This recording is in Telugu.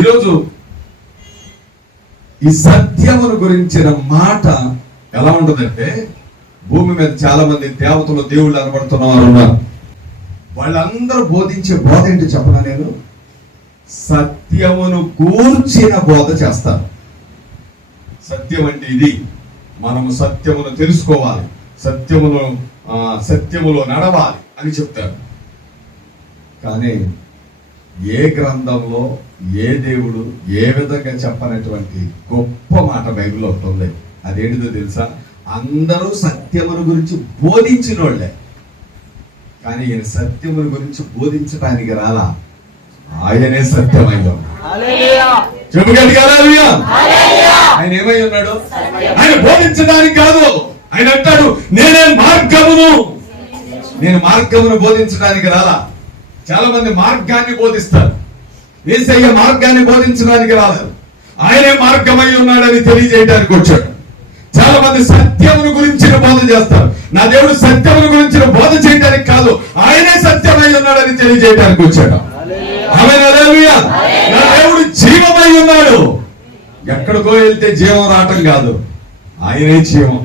ఈరోజు ఈ సత్యమును గురించిన మాట ఎలా ఉంటుందంటే, భూమి మీద చాలా మంది దేవతలు దేవుళ్ళు అనబడుతున్న వారు ఉన్నారు. వాళ్ళందరూ బోధించే బోధ ఏంటి చెప్పనా? నేను సత్యమును కూర్చిన బోధ చేస్తాను. సత్యం అంటే ఇది, మనము సత్యమును తెలుసుకోవాలి, సత్యములో నడవాలి అని చెప్తారు. కానీ ఏ గ్రంథంలో ఏ దేవుడు ఏ విధంగా చెప్పనటువంటి గొప్ప మాట బైబిల్లో ఉంటుంది. అదేంటిదో తెలుసా? అందరూ సత్యమును గురించి బోధించిన వాళ్ళే, కానీ ఈయన సత్యమును గురించి బోధించడానికి రాలా. ఆయనే సత్యమయ్యా. ఆయన ఏమై ఉన్నాడు? ఆయన బోధించడానికి కాదు. ఆయన అంటాడు, నేను మార్గమును బోధించడానికి రాలా. చాలా మంది మార్గాన్ని బోధిస్తారు, యేసయ్య మార్గాన్ని బోధించడానికి రాలేదు. ఆయనే మార్గమై ఉన్నాడని తెలియజేయడానికి వచ్చాడు. చాలా మంది సత్యమును గురించిన బోధ చేస్తారు. నా దేవుడు సత్యమును గురించిన బోధ చేయడానికి కాదు, ఆయనే సత్యమై ఉన్నాడని తెలియజేయడానికి వచ్చాడు. నా దేవుడు జీవమై ఉన్నాడు. ఎక్కడికో వెళ్తే జీవం రావటం కాదు, ఆయనే జీవం.